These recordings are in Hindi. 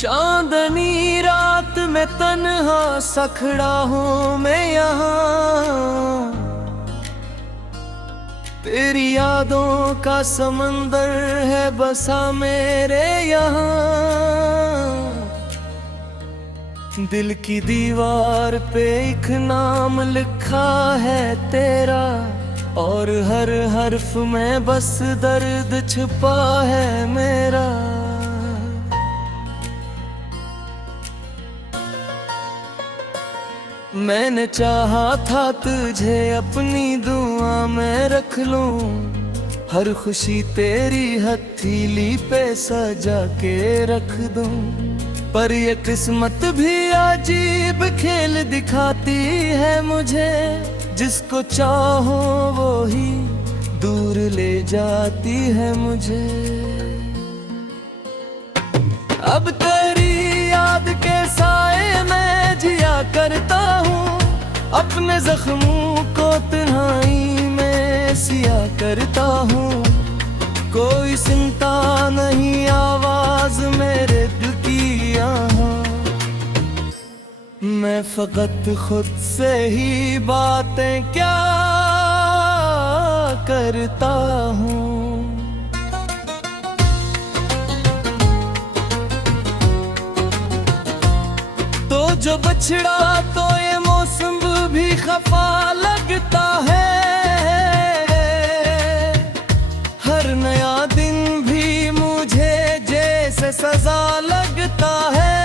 चांदनी रात में तन्हा सा खड़ा हूँ मैं यहाँ, तेरी यादों का समंदर है बसा मेरे यहाँ। दिल की दीवार पे एक नाम लिखा है तेरा, और हर हर्फ में बस दर्द छुपा है मेरा। मैंने चाहा था तुझे अपनी दुआ में रख लूं, हर खुशी तेरी हथेली पे सजा के रख दूं। पर ये किस्मत भी अजीब खेल दिखाती है मुझे, जिसको चाहो वो ही दूर ले जाती है मुझे। अब तेरी याद के साए में जिया करता हूँ, अपने जख्मों को तन्हाई में सिया करता हूँ। कोई सुनता नहीं आवाज मेरे दिल की यहाँ, मैं फकत खुद से ही बातें क्या करता हूँ। तो जो बछड़ा तो ये मौसम भी खफा लगता है, हर नया दिन भी मुझे जैसे सजा लगता है।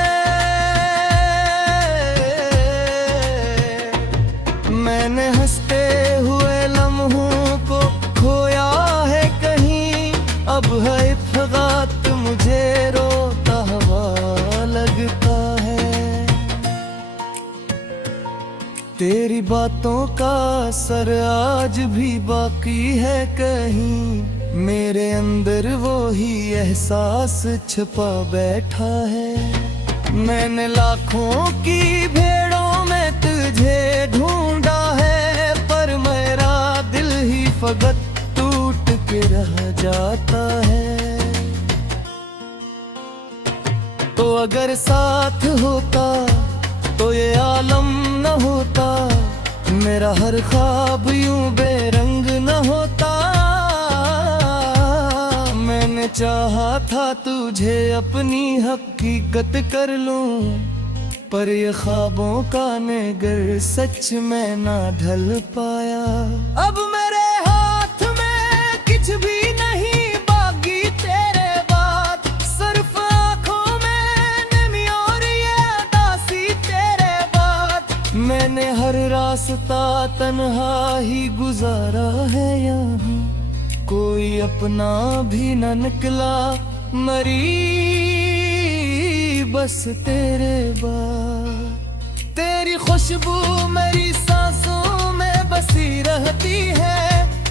मैंने हंसते हुए लम्हों को खोया है कहीं, अब है इफ़्रात मुझे रोता हुआ लगता है। तेरी बातों का असर आज भी बाकी है कहीं, मेरे अंदर वो ही एहसास छुपा बैठा है। मैंने लाखों की भेड़ों में तुझे ढूंढा है, पर मेरा दिल ही फकत टूट के रह जाता है। तो अगर साथ होता तो ये आलम न होता, मेरा हर ख्वाब यूं बेरंग न होता। मैंने चाहा था तुझे अपनी हकीकत कर लूं, पर ये ख्वाबों का नगर सच में ना ढल पाया। अब मेरे हाथ में कुछ भी नहीं बाकी तेरे बाद, सिर्फ आंखों में नमी और ये उदासी तेरे बाद। मैंने हर रास्ता तन्हा ही गुजारा है यहाँ, कोई अपना भी न निकला, मरी बस तेरे बाद। तेरी खुशबू मेरी सांसों में बसी रहती है,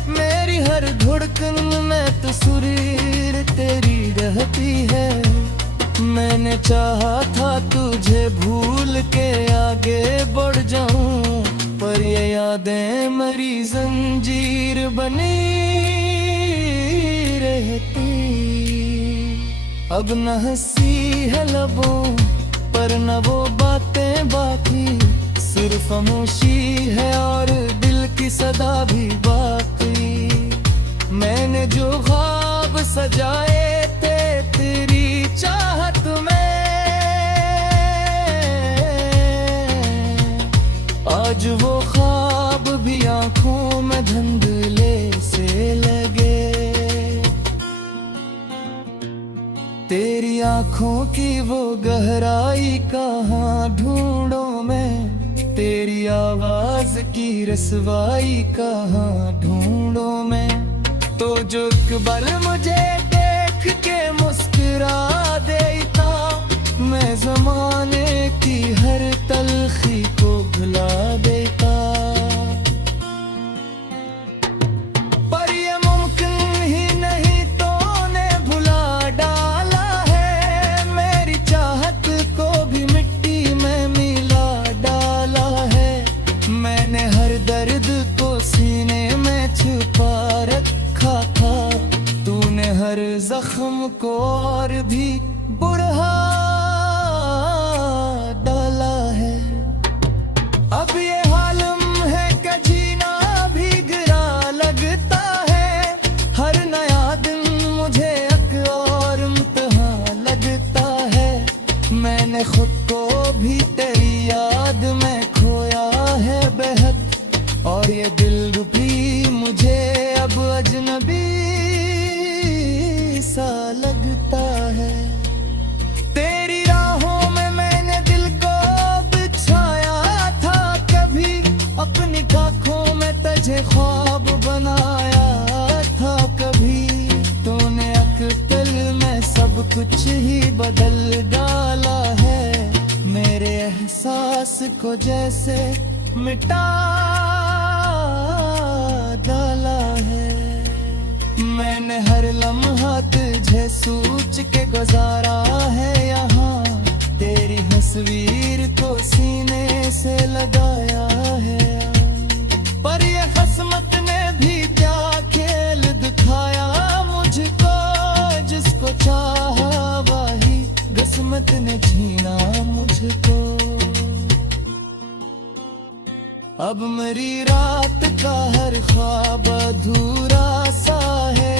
मेरी हर धड़कन में तस्वीर तेरी रहती है। मैंने चाहा था तुझे भूल के आगे बढ़ जाऊं, पर ये यादें मेरी जंजीर बनी रहती। अब न हंसी है लबों पर न वो बातें बाकी, सिर्फ खामोशी है और दिल की सदा भी बाकी। मैंने जो ख्वाब सजाए थे तेरी चाहत में, आज वो ख्वाब भी आंखों में धुंधले से लगे। तेरी आंखों की वो गहराई कहाँ ढूंढूं मैं, तेरी आवाज की रसवाई कहाँ ढूंढूं मैं। तो जो इकबाल मुझे देख के मुस्कुरा देता, मैं ज़माने की हर तलखी को भुला देता। पर ये मुमकिन ही नहीं तूने भुला डाला है, मेरी चाहत को भी मिट्टी में मिला डाला है। मैंने हर दर्द को सीने में छुपा रखा था, तूने हर जख्म को और भी बढ़ा मैंने खुद को भी तेरी याद में खोया है बेहद, और ये दिल भी मुझे अब अजनबी सा लगता है। तेरी राहों में मैंने दिल को बिछाया था कभी, अपनी आँखों में तुझे ख्वाब बनाया था कभी। तूने अक्ल में सब कुछ ही बदल डाला है, मेरे एहसास को जैसे मिटा डाला है। मैंने हर लम्हा तुझे सोच के गुजारा है यहाँ, तेरी तस्वीर को सीने से लगाया है। पर ये किस्मत ने भी क्या खेल दिखाया मुझको, जिसको चाहा वही किस्मत ने छीना मुझको। अब मेरी रात का हर ख्वाब अधूरा सा है,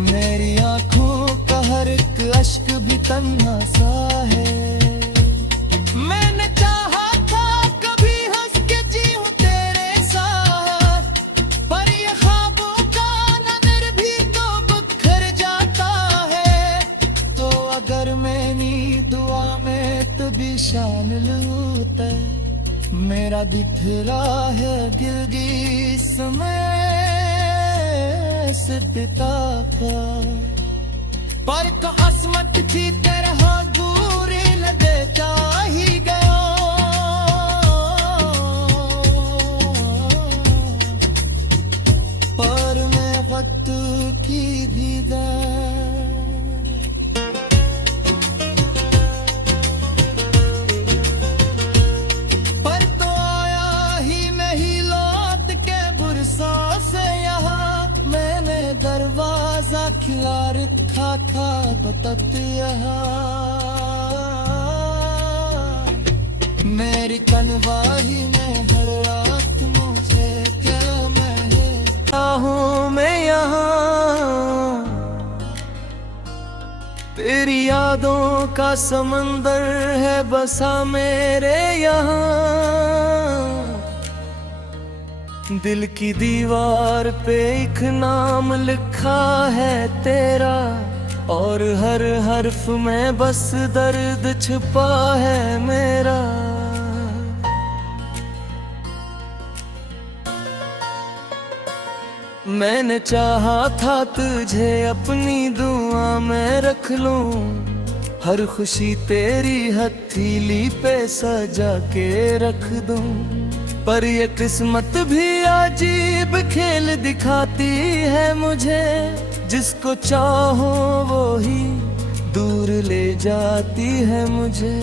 मेरी आंखों का हर एक अश्क भी तन्हा सा है। मैंने चाहा था कभी हंस के जीऊं तेरे साथ, पर ये ख्वाबों का नजर भी तो बिखर जाता है। तो अगर मेरी दुआ में तो भी शामिल होता है, मेरा बिखरा है गिलगी समय से पिता का। पर तो किस्मत थी तरह दूरी न देता ही गया, पर मैं वक्त की दीदार। पर तो आया ही नहीं लौट के बुरसा से यहाँ, मैंने दरवाजा खिला रखा था बतत यहाँ। मेरी कनवाही में हर रात मुझे क्या हूँ मैं यहाँ, तेरी यादों का समंदर है बसा मेरे यहाँ। दिल की दीवार पे एक नाम लिखा है तेरा, और हर हर्फ में बस दर्द छुपा है मेरा। मैंने चाहा था तुझे अपनी दुआ में रख लूं, हर खुशी तेरी हथेली पे सजा के रख दूं। पर ये किस्मत भी अजीब खेल दिखाती है मुझे, जिसको चाहो वो ही दूर ले जाती है मुझे।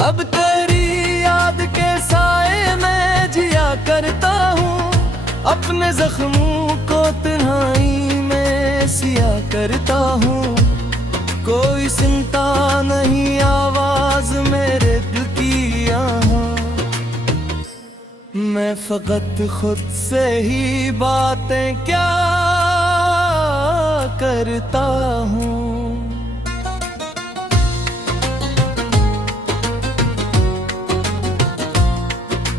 अब तेरी याद के साए में जिया करता हूँ, अपने जख्मों को तन्हाई में सिया करता हूँ। कोई सुनता नहीं आवाज मेरे दिल की यहाँ, मैं फकत खुद से ही बातें क्या करता हूँ।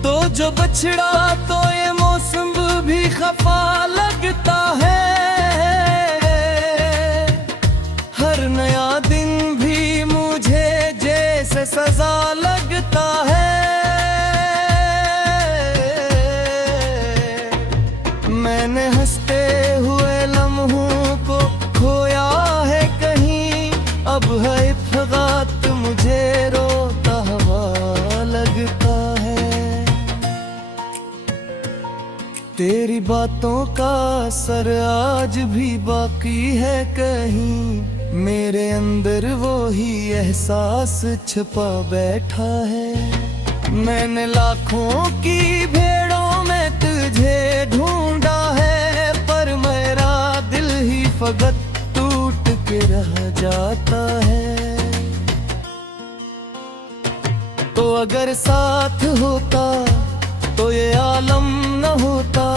तो जो बछड़ा तो ये मौसम भी खफा लगता है, हर नया दिन भी मुझे जैसे सजा लगता है। मैंने हंसते हुए लम्हों को खोया है कहीं, अब है इफ़्ग़ात मुझे रोता हुआ लगता है। तेरी बातों का असर आज भी बाकी है कहीं, मेरे अंदर वो ही एहसास छुपा बैठा है। मैंने लाखों की भेड़ों में तुझे ढूंढा है, पर मेरा दिल ही फकत टूट के रह जाता है। तो अगर साथ होता तो ये आलम न होता,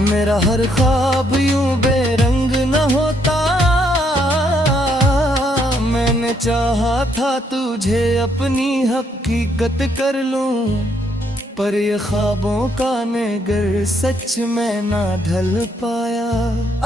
मेरा हर ख्वाब यूं बेरंग न होता। मैंने मैंने चाहा था तुझे अपनी हकीकत कर लूं, पर ये ख्वाबों का नगर सच में ना ढल पाया।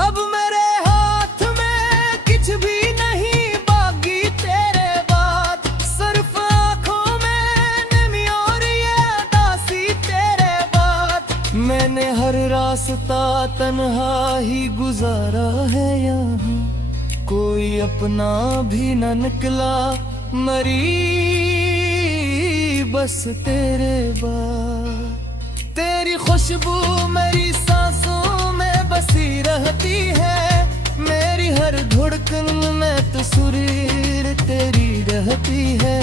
अब मेरे हाथ में कुछ भी नहीं बाकी तेरे बाद, सिर्फ आंखों में नमी और ये उदासी तेरे बाद। मैंने हर रास्ता तन्हा ही गुजारा है यहाँ, कोई अपना भी न निकला, मरी बस तेरे बाद। तेरी खुशबू मेरी सांसों में बसी रहती है, मेरी हर धड़कन में तस्वीर तेरी रहती है।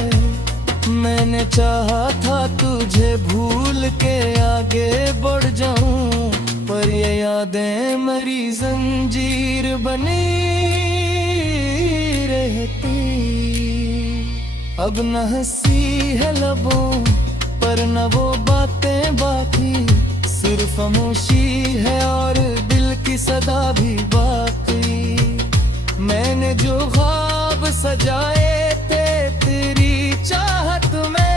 मैंने चाहा था तुझे भूल के आगे बढ़ जाऊं, पर ये यादें मेरी जंजीर बनी रहती। अब न हंसी है लबों पर न वो बातें बाकी, सिर्फ खामोशी है और दिल की सदा भी बाकी। मैंने जो ख्वाब सजाए थे तेरी चाहत में,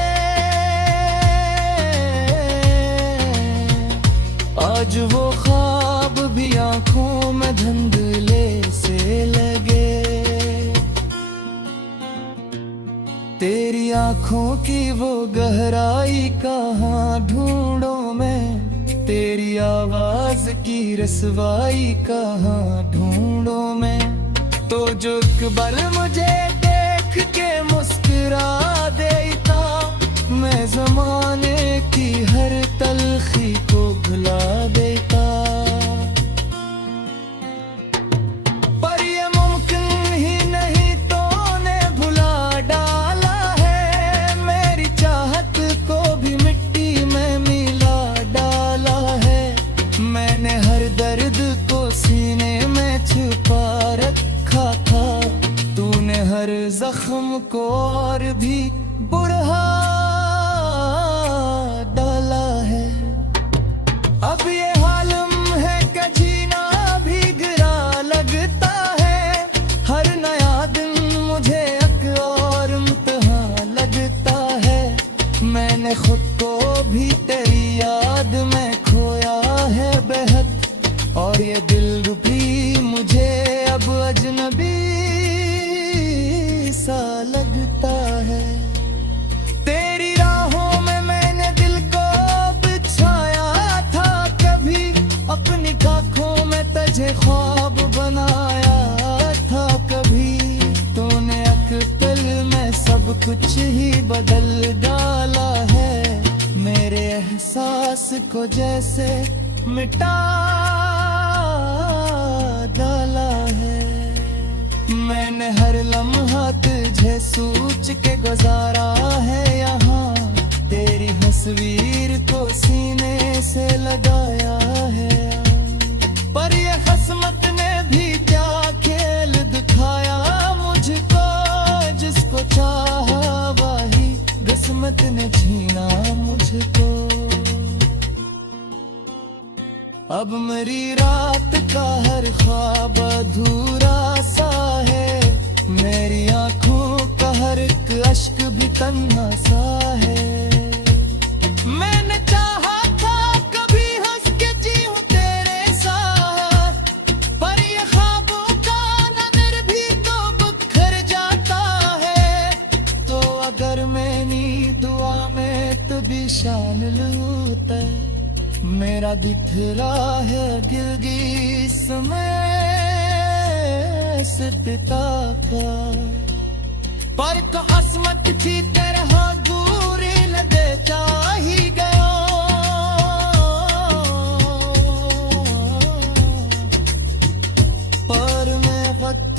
आज वो ख्वाब भी आंखों में धुंधले से लगे। तेरी आंखों की वो गहराई कहाँ ढूंढूं मैं, तेरी आवाज की रसवाई कहाँ ढूंढूं मैं। तो जो इकबाल मुझे देख के मुस्कुरा देता, मैं जमाने की हर तलखी को भुला देता। पर ये मुमकिन ही नहीं तूने भुला डाला है, मेरी चाहत को भी मिट्टी में मिला डाला है। मैंने हर दर्द को सीने में छुपा रखा था, तूने हर जख्म को और भी बढ़ा डाला है। अब ये हालम है कि जीना भी गिरा लगता है, हर नया दिन मुझे एक और इम्तिहान लगता है। मैंने खुद को भी तेरी याद में खोया है बेहद, और ये दिल भी मुझे अब अजनबी सा लगता है। तेरी राहों में मैंने दिल को बिछाया था कभी, अपनी आँखों में तुझे ख्वाब बनाया था कभी। तूने अक्ल में सब कुछ ही बदल डाला है, मेरे एहसास को जैसे मिटा डाला है। मैंने हर लम्हा तुझे सोच के गुजारा है यहाँ, तेरी तस्वीर को सीने से लगाया है। पर ये किस्मत ने भी क्या खेल दिखाया मुझको, जिसको चाहा वही किस्मत ने छीना मुझको। अब मेरी रात का हर ख्वाब अधूरा सा है, मेरी आंखों का हर एक अश्क भी तन्हा सा है। मैंने चाहा था कभी हंस के जीऊं तेरे साथ, पर ये ख्वाबों का नज़र भी तो बिखर जाता है। तो अगर मैंने दुआ में तो भी शामिल होता, मेरा बिखरा है गिलगिस में सिद्धता का। पर तो असमत थी तेरे हाथ दूर लगे जा ही गया, पर मैं वक्त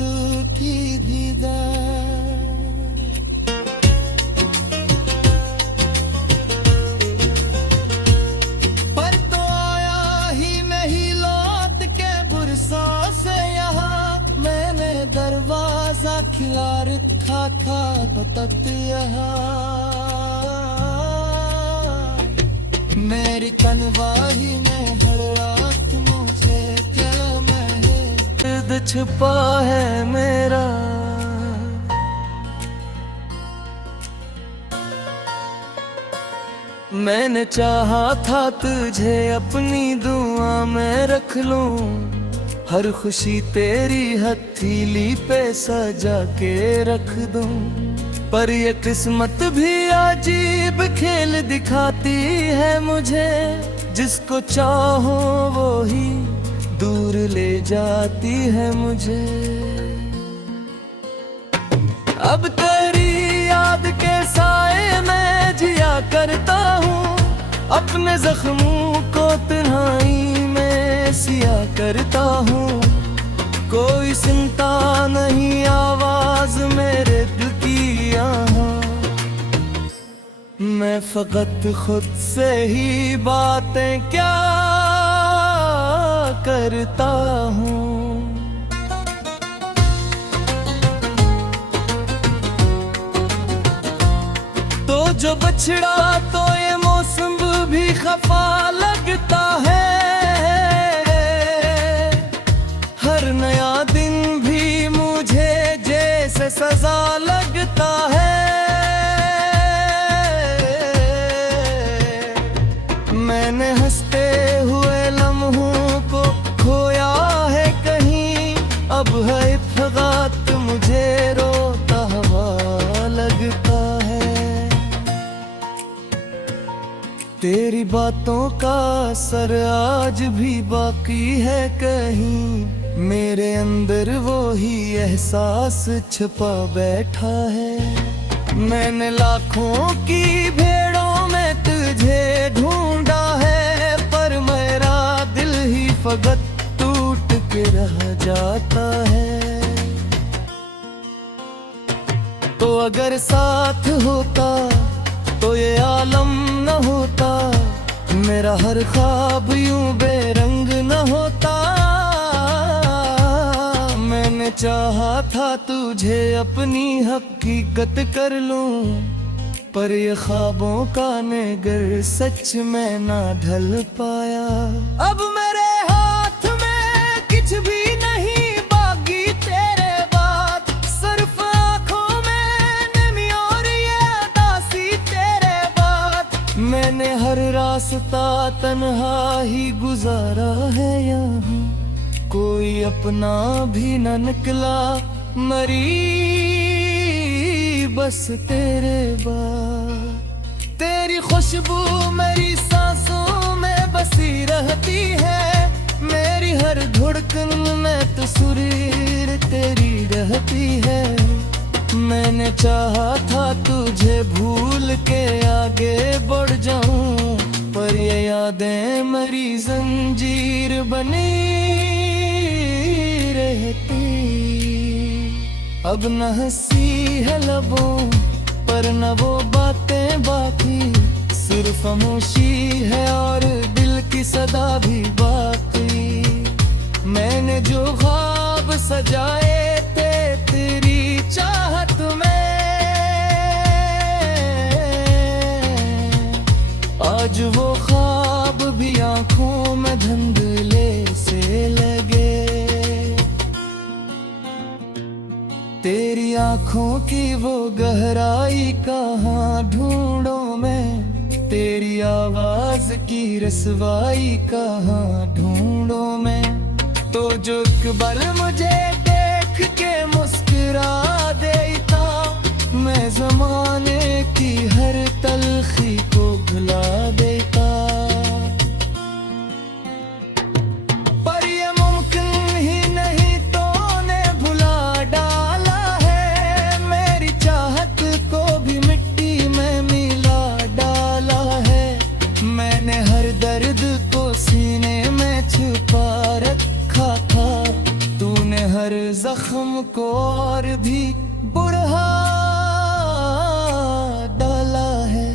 की दीदार। पर तो आया ही नहीं लौट के बुरसा से यहाँ, मैंने दरवाजा खिला रखा था बतत यहाँ। मेरी कनवाही में हर रात मुझे क्या महद छुपा है मेरा, मैंने चाहा था तुझे अपनी दुआ में रख लूं, हर खुशी तेरी हथेली पे सजा के रख दूं। पर ये किस्मत भी अजीब खेल दिखाती है मुझे, जिसको चाहो वो ही दूर ले जाती है मुझे। अब तेरी याद के साए में जिया करता हूँ, अपने जख्मों को तन्हाई में सिया करता हूँ। कोई सुनता नहीं आवाज मेरे दिल की यहाँ, मैं फकत खुद से ही बातें क्या करता हूँ। तो जो बछड़ा तो ये मौसम भी खफा लगता है, हर नया दिन भी मुझे जैसे सजा लगता है। मैंने हंसते हुए लम्हों को खोया है कहीं, अब है इफ़्रात मुझे रोता हुआ लगता है। तेरी बातों का असर आज भी बाकी है कहीं, मेरे अंदर वो ही एहसास छुपा बैठा है। मैंने लाखों की भेड़ों में तुझे ढूंढा है, पर मेरा दिल ही फकत टूट के रह जाता है। तो अगर साथ होता तो ये आलम न होता, मेरा हर ख्वाब यूं बेरंग न होता। मैंने चाहा था तुझे अपनी हकीकत कर लूं, पर ये ख्वाबों का नगर सच में ना ढल पाया। अब मेरे हाथ में कुछ भी नहीं बाकी तेरे बाद, सिर्फ आंखों में नमी और ये उदासी तेरे बाद। मैंने हर रास्ता तन्हा ही गुजारा है यहाँ, कोई अपना भी न निकला, मरी बस तेरे बाद। तेरी खुशबू मेरी सांसों में बसी रहती है, मेरी हर धड़कन में तस्वीर तेरी रहती है। मैंने चाहा था तुझे भूल के आगे बढ़ जाऊं, पर ये यादें मेरी जंजीर बनी रहती। अब न हंसी है लबों पर न वो बातें बाकी, सिर्फ खामोशी है और दिल की सदा भी बाकी। मैंने जो ख्वाब सजाए थे तेरी चाहत में, आज वो ख्वाब भी आंखों में धुंधले से लगे। तेरी आंखों की वो गहराई कहाँ ढूंढूं मैं, तेरी आवाज की रसवाई कहाँ ढूंढूं मैं। तो जो इकबाल मुझे देख के मुस्कुरा देता, मैं जमाने की हर तलखी को भुला देता। पर ये मुमकिन ही नहीं तूने भुला डाला है, मेरी चाहत को भी मिट्टी में मिला डाला है। मैंने हर दर्द को सीने में छुपा रखा था, तूने हर जख्म को और भी बढ़ा डाला है।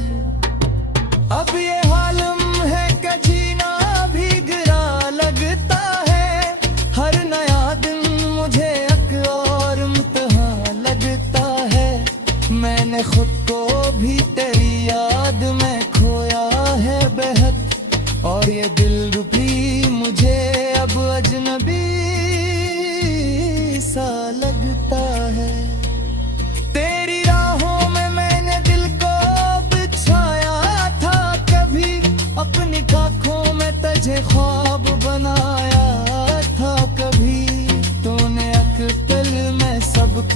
अब ये हालम है कि जीना भी गिरा लगता है, हर नया दिन मुझे एक और इम्तिहान लगता है। मैंने खुद को भी तेरी याद में खोया है बेहद, और ये दिल भी मुझे अब अजनबी सा लगता है।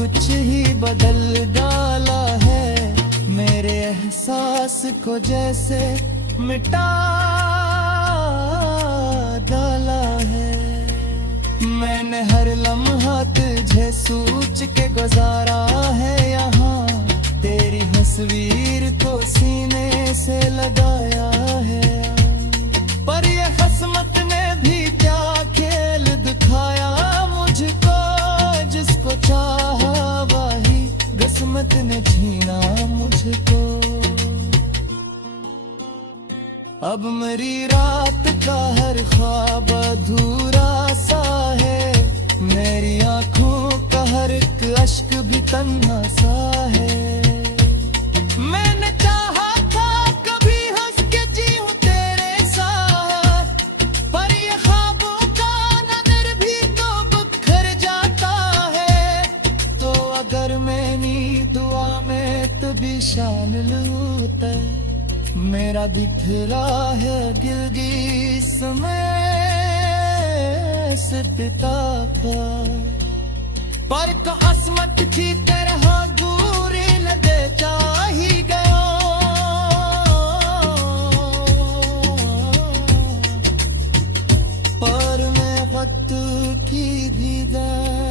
कुछ ही बदल डाला है, मेरे एहसास को जैसे मिटा डाला है। मैंने हर लम्हा तुझे सोच के गुजारा है यहाँ, तेरी तस्वीर को सीने से लगाया है। पर ये किस्मत ने भी क्या खेल दिखाया मुझको, जिसको चाहा वही किस्मत ने छीना मुझको। अब मेरी रात का हर ख्वाब अधूरा सा है, मेरी आंखों का हर एक अश्क भी तन्हा सा है। मैंने चाहा था कभी हंस के जीऊं तेरे साथ, पर ये ख्वाबों का नजर भी तो बिखर जाता है। तो अगर मेरी दुआ में तू भी शामिल होता, मेरा बिखरा है दिल जिस समय से पिता का। पर तो किस्मत की तरह दूरी न दे ही गया, पर मैं वक्त की दीदार।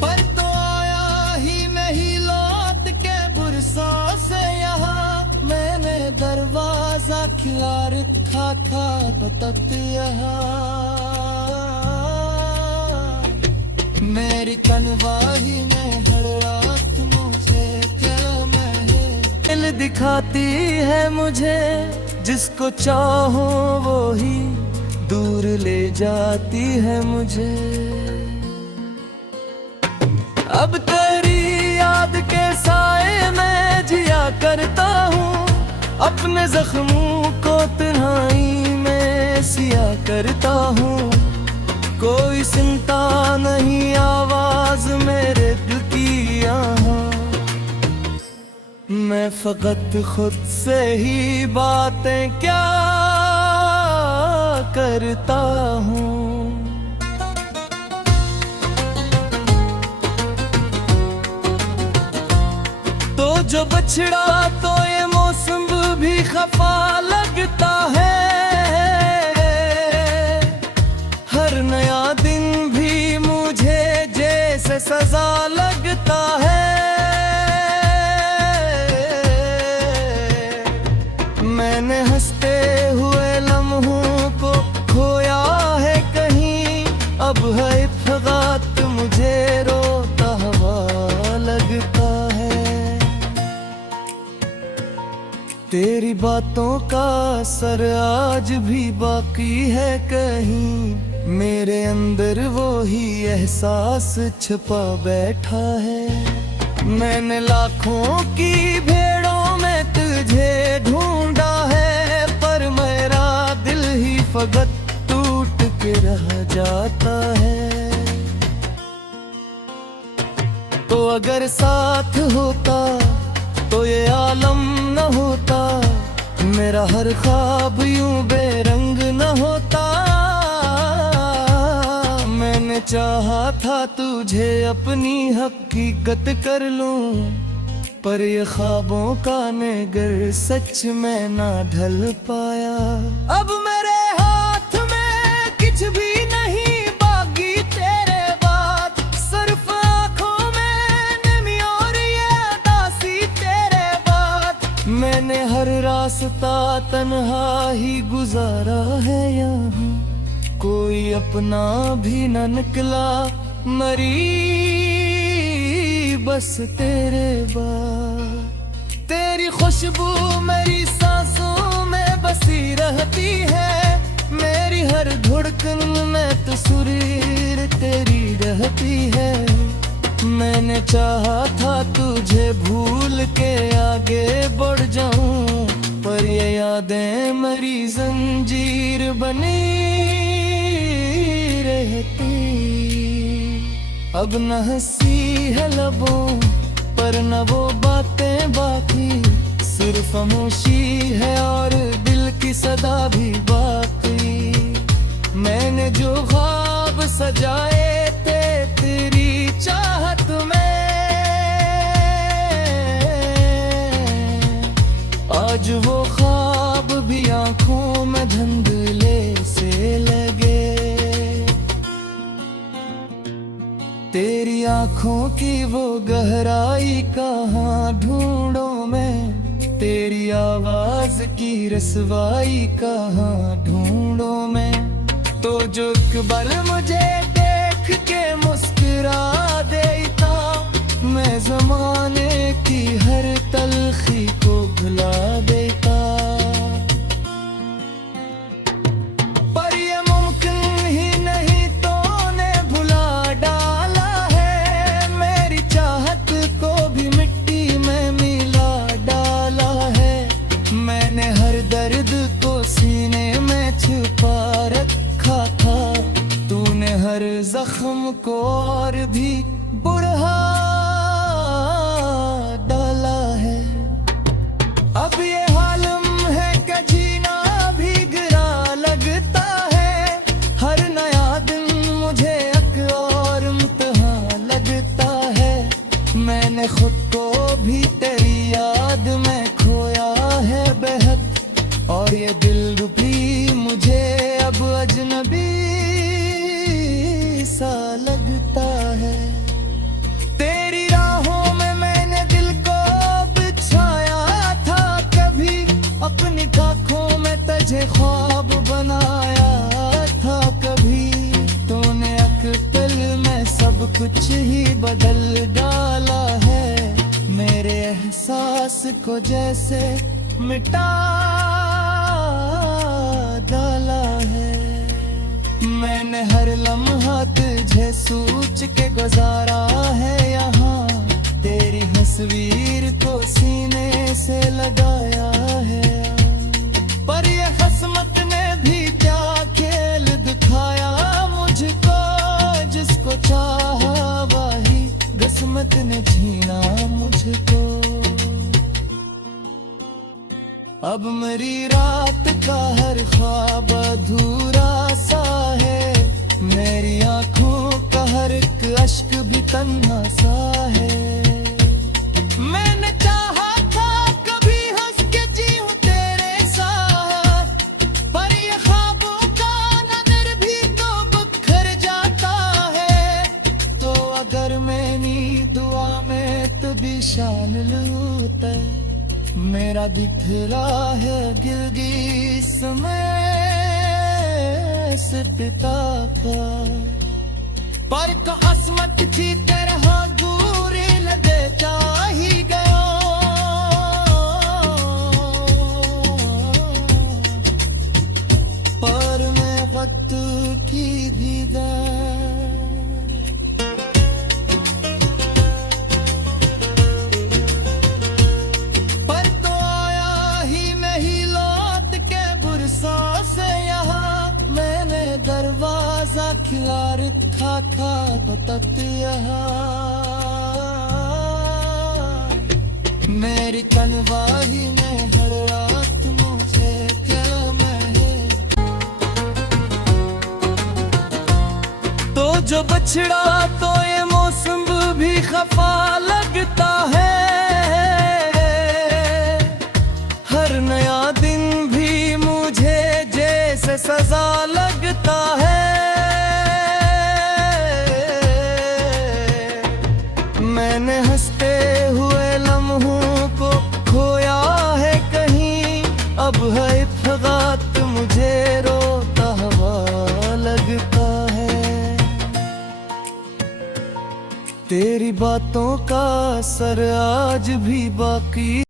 पर तो आया ही नहीं लौट के बुरसा से यहाँ, मैंने दरवाजा खिलार खा खा बतत यहाँ। मेरी तन्हाई में हर रात मुझे क्या महल दिखाती है मुझे, जिसको चाहो वो ही दूर ले जाती है मुझे। अब तेरी याद के साए में जिया करता हूँ, अपने जख्मों को तन्हाई में सिया करता हूँ। कोई सुनता नहीं आवाज मेरे दिल की यहाँ, मैं फकत खुद से ही बातें क्या करता हूँ। तो जो बछड़ा तो ये मौसम भी खफा लगता है, हर नया दिन भी मुझे जैसे सजा लगता है। मैंने हंसते हुए लम्हों को खोया है कहीं, अब है फगात मुझे रोता हुआ लगता है। तेरी बातों का असर आज भी बाकी है कहीं, मेरे अंदर वो ही एहसास छुपा बैठा है। मैंने लाखों की भेड़ों में तुझे ढूंढा है, पर मेरा दिल ही फकत टूट के रह जाता है। तो अगर साथ होता तो ये आलम न होता, मेरा हर ख्वाब यूं बेरंग न होता। मैंने चाहा था तुझे अपनी हकीकत कर लूं, पर ये ख्वाबों का नगर सच में ना ढल पाया। अब मेरे हाथ में कुछ भी नहीं बाकी तेरे बाद, सिर्फ आंखों में नमी और ये उदासी तेरे बाद। मैंने हर रास्ता तन्हा ही गुजारा है यहाँ, कोई अपना भी न निकला, मरी बस तेरे बाद। तेरी खुशबू मेरी सांसों में बसी रहती है, मेरी हर धड़कन में तस्वीर तेरी रहती है। मैंने चाहा था तुझे भूल के आगे बढ़ जाऊं, पर ये यादें मेरी जंजीर बनी रहती। अब न हंसी है लबों पर न वो बातें बाकी, सिर्फ खामोशी है और दिल की सदा भी बाकी। जो ख्वाब सजाए थे तेरी चाहत में, आज वो ख्वाब भी आंखों में धुंधले से लगे। तेरी आंखों की वो गहराई कहाँ ढूंढूं मैं, तेरी आवाज की रसवाई कहाँ ढूंढूं मैं। तो जो इकबाल मुझे देख के मुस्कुरा देता, मैं जमाने की हर तलखी को भुला देता। पर ये मुमकिन ही नहीं तूने भुला डाला है, मेरी चाहत को भी मिट्टी में मिला डाला है। मैंने हर दर्द को सीने में छुपा रखा था, तूने हर जख्म को और भी बढ़ा डाला है। अब ये हालम है कि जीना भी गिरा लगता है, हर नया दिन मुझे एक और इम्तिहान लगता है। मैंने खुद को भी तेरी याद में खोया है बेहद, और ये दिल भी मुझे अब अजनबी सा लगता है। तेरी राहों में मैंने दिल को बिछाया था कभी, अपनी आँखों में तुझे ख्वाब बनाया था कभी। तूने अक्ल में सब कुछ ही बदल डाला है, मेरे एहसास को जैसे मिटा डाला है। मैंने हर लम्हा तुझे सोच के गुजारा है यहाँ, तेरी तस्वीर को सीने से लगाया है। पर ये किस्मत ने भी क्या खेल दिखाया मुझको, जिसको चाहा वही किस्मत ने छीना मुझको। अब मेरी रात का हर ख्वाब अधूरा सा है, मेरी आंखों का हर एक अश्क भी तन्हा सा है। मैंने चाहा था कभी हंस के जीऊं तेरे साथ, पर ये ख्वाबों का नजर भी तो बिखर जाता है। तो अगर मेरी दुआ में तो भी शामिल होता, मेरा बिखरा है गिलगी समय से पिता का। पर तो असमत थी तेरा दूरी लगे जा ही गया, पर मैं वक्त की दीदार। पर तो आया ही नहीं लौट के बुरसा से यहाँ, मैंने दरवाजा खिलार था बतत यहाँ। मेरी तन्हाई में हर रात मुझे क्या मैं, तो जो बछड़ा तो ये मौसम भी खफा लगता है। हर नया दिन भी मुझे जैसे सजा लगता है। मैंने हंसते हुए लम्हों को खोया है कहीं, अब है इफ़्ग़ात मुझे रोता हुआ लगता है। तेरी बातों का असर आज भी बाकी